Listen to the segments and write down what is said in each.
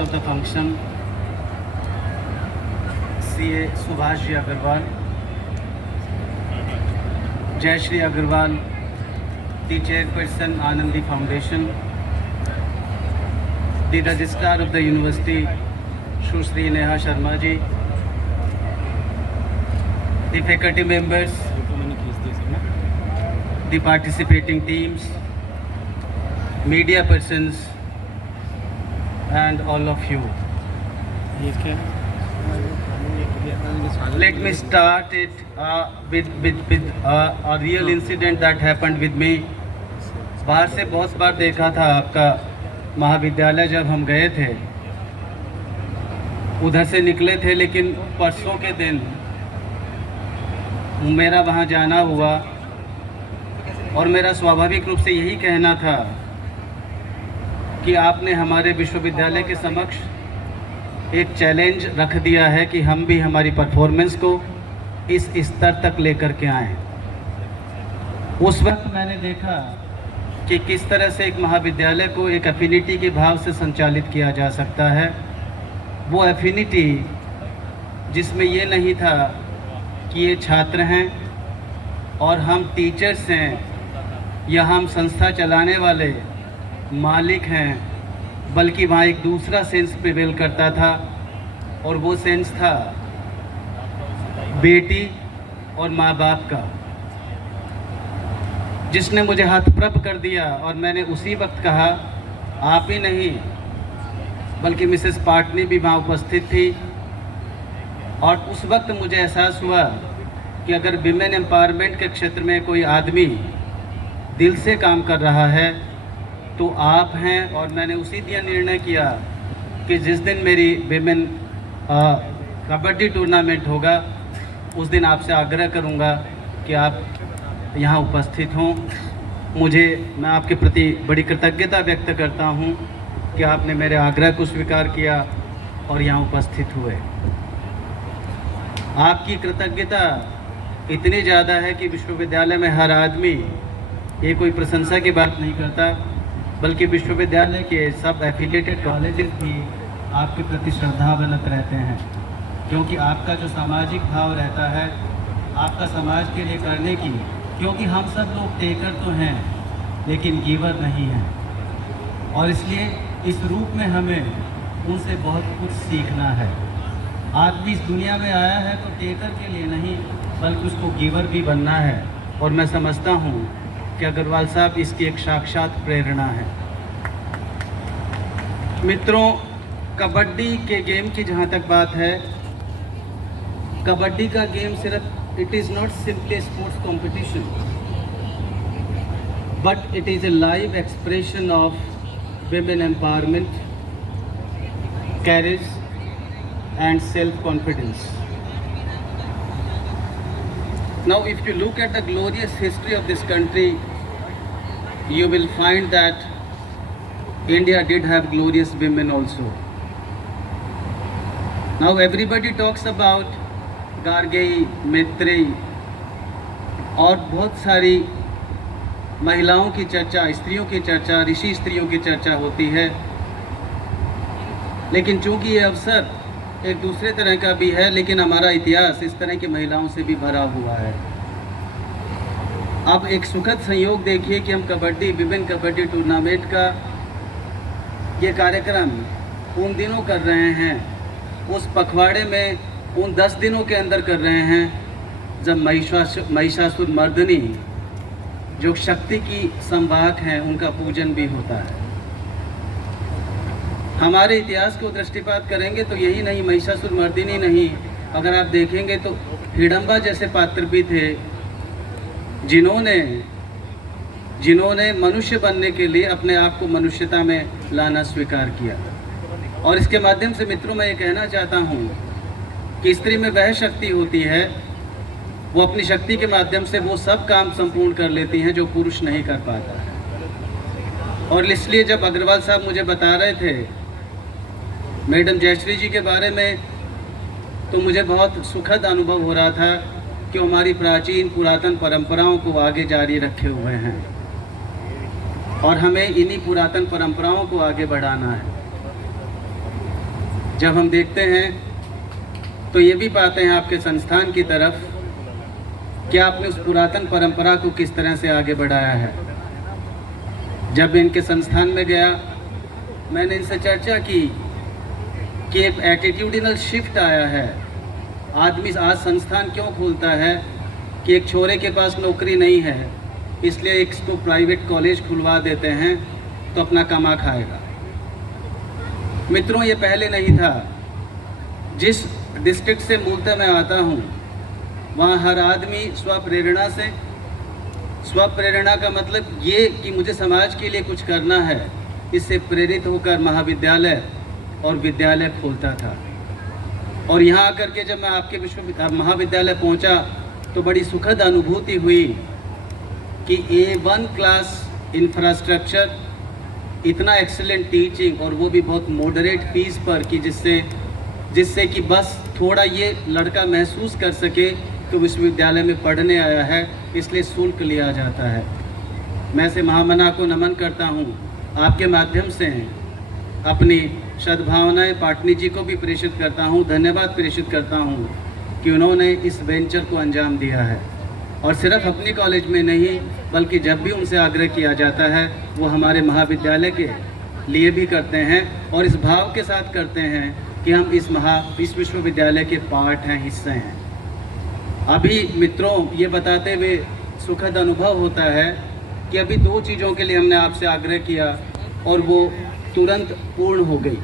of the function, CA Subhash Ji Agarwal, Jayashri Agarwal, the Chairperson Anandi Foundation, the Registrar of the University, Shri Neha Sharma Ji, the faculty members, the participating teams, media persons, and all of you. Let me start it with a real incident that happened with me. बाहर से बहुत बार देखा था आपका महाविद्यालय, जब हम गए थे उधर से निकले थे, लेकिन परसों के दिन मेरा वहाँ जाना हुआ और मेरा स्वाभाविक रूप से यही कहना था कि आपने हमारे विश्वविद्यालय के समक्ष एक चैलेंज रख दिया है कि हम भी हमारी परफॉर्मेंस को इस स्तर तक लेकर के आएँ। उस वक्त मैंने देखा कि किस तरह से एक महाविद्यालय को एक एफिनिटी के भाव से संचालित किया जा सकता है। वो एफिनिटी जिसमें ये नहीं था कि ये छात्र हैं और हम टीचर्स हैं या हम संस्था चलाने वाले मालिक हैं, बल्कि वहाँ एक दूसरा सेंस प्रिवेल करता था, और वो सेंस था बेटी और माँ बाप का, जिसने मुझे हाथप्रभ कर दिया। और मैंने उसी वक्त कहा, आप ही नहीं बल्कि मिसेस पाटनी भी वहाँ उपस्थित थी, और उस वक्त मुझे एहसास हुआ कि अगर विमेन एम्पावरमेंट के क्षेत्र में कोई आदमी दिल से काम कर रहा है तो आप हैं। और मैंने उसी दिन निर्णय किया कि जिस दिन मेरी विमेन कबड्डी टूर्नामेंट होगा उस दिन आपसे आग्रह करूंगा कि आप यहाँ उपस्थित हों। मैं आपके प्रति बड़ी कृतज्ञता व्यक्त करता हूँ कि आपने मेरे आग्रह को स्वीकार किया और यहाँ उपस्थित हुए। आपकी कृतज्ञता इतनी ज़्यादा है कि विश्वविद्यालय में हर आदमी ये कोई प्रशंसा की बात नहीं करता, बल्कि विश्वविद्यालय के सब एफिलिएटेड कॉलेजेस भी आपके प्रति श्रद्धावनत रहते हैं, क्योंकि आपका जो सामाजिक भाव रहता है, आपका समाज के लिए करने की, क्योंकि हम सब लोग टेकर तो हैं लेकिन गिवर नहीं हैं, और इसलिए इस रूप में हमें उनसे बहुत कुछ सीखना है। आदमी इस दुनिया में आया है तो टेकर के लिए नहीं, बल्कि उसको गिवर भी बनना है, और मैं समझता हूँ कि अग्रवाल साहब इसकी एक साक्षात प्रेरणा है। मित्रों, कबड्डी के गेम की जहाँ तक बात है, कबड्डी का गेम सिर्फ it is not simply sports competition, but it is a live expression of women empowerment, carriage and self-confidence. Now, if you look at the glorious history of this country, you will find that India did have glorious women also. Now, everybody talks about Gargi, Maitreyi और बहुत सारी महिलाओं की चर्चा, स्त्रियों की चर्चा, ऋषि स्त्रियों की चर्चा होती है, लेकिन चूंकि ये अवसर एक दूसरे तरह का भी है, लेकिन हमारा इतिहास इस तरह की महिलाओं से भी भरा हुआ है। अब एक सुखद संयोग देखिए कि हम विमेन कबड्डी टूर्नामेंट का ये कार्यक्रम उन दिनों कर रहे हैं, उस पखवाड़े में उन 10 दिनों के अंदर कर रहे हैं जब महिषासुर मर्दिनी, जो शक्ति की संवाहक हैं, उनका पूजन भी होता है। हमारे इतिहास को दृष्टिपात करेंगे तो यही नहीं, महिषासुर मर्दिनी नहीं, अगर आप देखेंगे तो हिडम्बा जैसे पात्र भी थे, जिन्होंने मनुष्य बनने के लिए अपने आप को मनुष्यता में लाना स्वीकार किया। और इसके माध्यम से मित्रों, मैं ये कहना चाहता हूँ कि स्त्री में वह शक्ति होती है, वो अपनी शक्ति के माध्यम से वो सब काम संपूर्ण कर लेती हैं जो पुरुष नहीं कर पाता है। और इसलिए जब अग्रवाल साहब मुझे बता रहे थे मैडम जयश्री जी के बारे में, तो मुझे बहुत सुखद अनुभव हो रहा था कि हमारी प्राचीन पुरातन परंपराओं को आगे जारी रखे हुए हैं, और हमें इन्हीं पुरातन परंपराओं को आगे बढ़ाना है। जब हम देखते हैं तो ये भी पाते हैं आपके संस्थान की तरफ कि आपने उस पुरातन परंपरा को किस तरह से आगे बढ़ाया है। जब इनके संस्थान में गया, मैंने इनसे चर्चा की कि एक एटीट्यूडिनल शिफ्ट आया है। आदमी आज संस्थान क्यों खोलता है कि एक छोरे के पास नौकरी नहीं है, इसलिए एक इसको प्राइवेट कॉलेज खुलवा देते हैं तो अपना कमा खाएगा। मित्रों, ये पहले नहीं था। जिस डिस्ट्रिक्ट से मूलतः मैं आता हूँ, वहाँ हर आदमी स्वप्रेरणा का मतलब ये कि मुझे समाज के लिए कुछ करना है, इससे प्रेरित होकर महाविद्यालय और विद्यालय खोलता था। और यहाँ आकर के जब मैं आपके महाविद्यालय पहुँचा तो बड़ी सुखद अनुभूति हुई कि A1 क्लास इंफ्रास्ट्रक्चर, इतना एक्सीलेंट टीचिंग, और वो भी बहुत मॉडरेट फीस पर, कि जिससे कि बस थोड़ा ये लड़का महसूस कर सके कि विश्वविद्यालय में पढ़ने आया है, इसलिए शुल्क लिया जाता है। मैं से महामना को नमन करता हूँ। आपके माध्यम से अपनी सद्भावनाएं पाटनी जी को भी प्रेषित करता हूँ, धन्यवाद प्रेषित करता हूँ कि उन्होंने इस वेंचर को अंजाम दिया है। और सिर्फ अपनी कॉलेज में नहीं, बल्कि जब भी उनसे आग्रह किया जाता है वो हमारे महाविद्यालय के लिए भी करते हैं, और इस भाव के साथ करते हैं कि हम इस विश्वविद्यालय के पार्ट हैं, हिस्से हैं। अभी मित्रों, ये बताते हुए सुखद अनुभव होता है कि अभी 2 चीज़ों के लिए हमने आपसे आग्रह किया और वो तुरंत पूर्ण हो गई।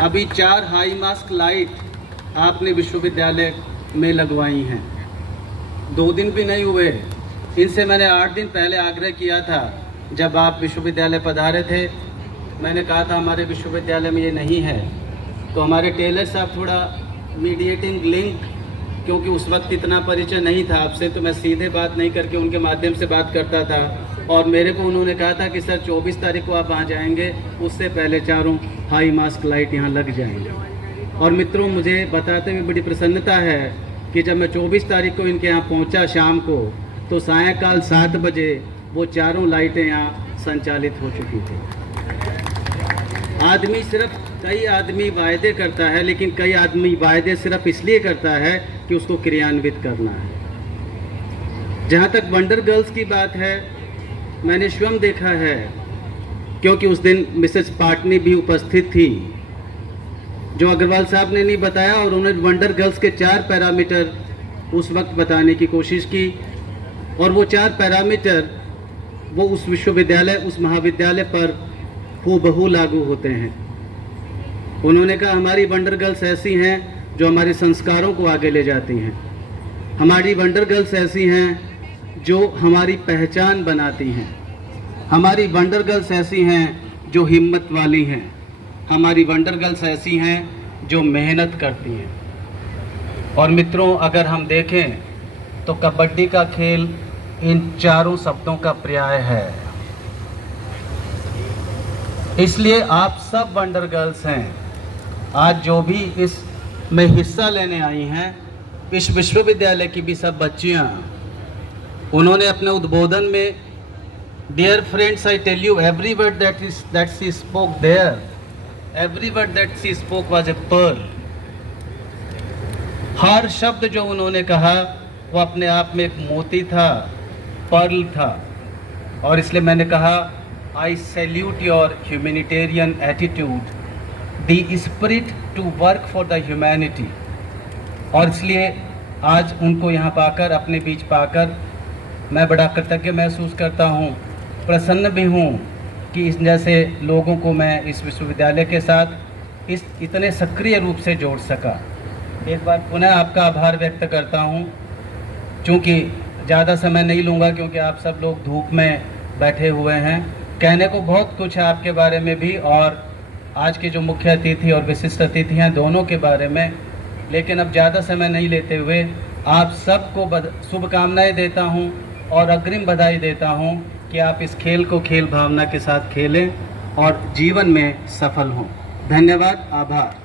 अभी 4 हाई मास्क लाइट आपने विश्वविद्यालय में लगवाई हैं। 2 दिन भी नहीं हुए, इनसे मैंने 8 दिन पहले आग्रह किया था। जब आप विश्वविद्यालय पधारे थे, मैंने कहा था हमारे विश्वविद्यालय में ये नहीं है। तो हमारे टेलर साहब थोड़ा मीडिएटिंग लिंक, क्योंकि उस वक्त इतना परिचय नहीं था आपसे, तो मैं सीधे बात नहीं करके उनके माध्यम से बात करता था। और मेरे को उन्होंने कहा था कि सर 24 तारीख को आप आ जाएंगे, उससे पहले 4 हाई मास्क लाइट यहाँ लग जाएंगे। और मित्रों, मुझे बताते हुए बड़ी प्रसन्नता है कि जब मैं 24 तारीख को इनके यहाँ पहुँचा शाम को, तो सायंकाल 7 बजे वो 4 लाइटें यहाँ संचालित हो चुकी थी। कई आदमी वायदे करता है, लेकिन कई आदमी वायदे सिर्फ इसलिए करता है कि उसको क्रियान्वित करना है। जहाँ तक वंडर गर्ल्स की बात है, मैंने स्वयं देखा है, क्योंकि उस दिन मिसेस पाटनी भी उपस्थित थी, जो अग्रवाल साहब ने नहीं बताया, और उन्होंने वंडर गर्ल्स के 4 पैरामीटर उस वक्त बताने की कोशिश की। और वो 4 पैरामीटर वो उस विश्वविद्यालय, उस महाविद्यालय पर हूबहू लागू होते हैं। उन्होंने कहा हमारी वंडर गर्ल्स ऐसी हैं जो हमारे संस्कारों को आगे ले जाती हैं। हमारी वंडर गर्ल्स ऐसी हैं जो हमारी पहचान बनाती हैं। हमारी वंडर गर्ल्स ऐसी हैं जो हिम्मत वाली हैं। हमारी वंडर गर्ल्स ऐसी हैं जो मेहनत करती हैं। और मित्रों, अगर हम देखें तो कबड्डी का खेल इन 4 शब्दों का पर्याय है। इसलिए आप सब वंडर गर्ल्स हैं। आज जो भी इस में हिस्सा लेने आई हैं, इस विश्वविद्यालय की भी सब बच्चियां, उन्होंने अपने उद्बोधन में, dear friends, I tell you every word that she spoke there, every word that she spoke was a pearl. हर शब्द जो उन्होंने कहा वो अपने आप में एक मोती था, पर्ल था। और इसलिए मैंने कहा, I salute your humanitarian attitude, the spirit to work for the humanity. और इसलिए आज उनको यहाँ पाकर, अपने बीच पाकर, मैं बड़ा कृतज्ञ महसूस करता हूँ, प्रसन्न भी हूँ कि इस जैसे लोगों को मैं इस विश्वविद्यालय के साथ इस इतने सक्रिय रूप से जोड़ सका। एक बार पुनः आपका आभार व्यक्त करता हूँ। चूँकि ज़्यादा समय नहीं लूँगा, क्योंकि आप सब लोग धूप में बैठे हुए हैं। कहने को बहुत कुछ है आपके बारे में भी, और आज के जो मुख्य अतिथि और विशिष्ट अतिथि हैं दोनों के बारे में, लेकिन अब ज़्यादा समय नहीं लेते हुए आप सबको शुभकामनाएं देता हूं और अग्रिम बधाई देता हूं कि आप इस खेल को खेल भावना के साथ खेलें और जीवन में सफल हों। धन्यवाद, आभार।